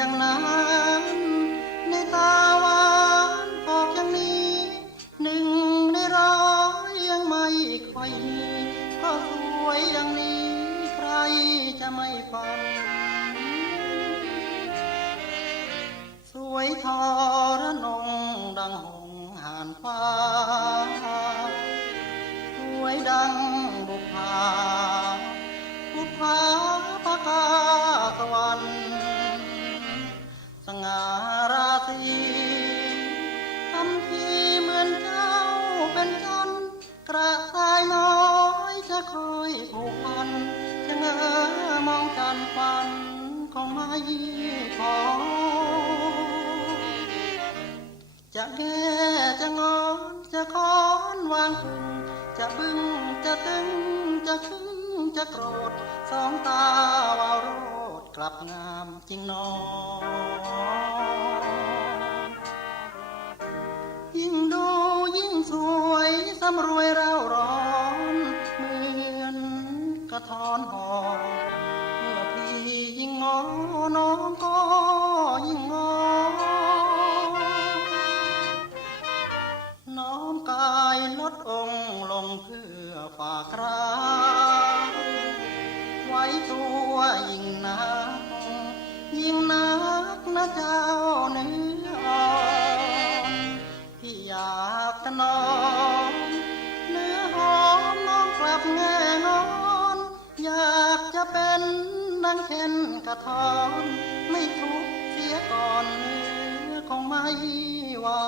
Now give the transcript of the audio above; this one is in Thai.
อย่างนั้นในตาหวานออกอย่างนี้หนึ่งในร้อยยังไม่ค่อยมีก็สวยอย่างนี้ใครจะไม่ฟังสวยทอระนงดังหงหานฟ้าสวยดังบุพภาบุพภา เหมือนเจ้าเป็นจนกระต่ายน้อยจะคอยผูกพันจะเงอมองจันทร์ฝันคงไม่พอจะแก่จะงอนจะคอนวางพึงจะบึ้งจะตึงจะขึงจะโกรธสองตาวาวโรดกลับงามจริงนอยิ่ำรวยเราร้อนเหมือนกระทอนหอมเมื่อพี่ยิ่งงอน้องก็ยิ่งงอน้อมกายลดองค์ลงเพื่อฝากรักไว้ตัวยิ่งนักยิ่งนักนะเจ้าเนื้อ ดังเช่นกระท้อน ไม่ทุกเสียก่อนเนื้อคงไม่วา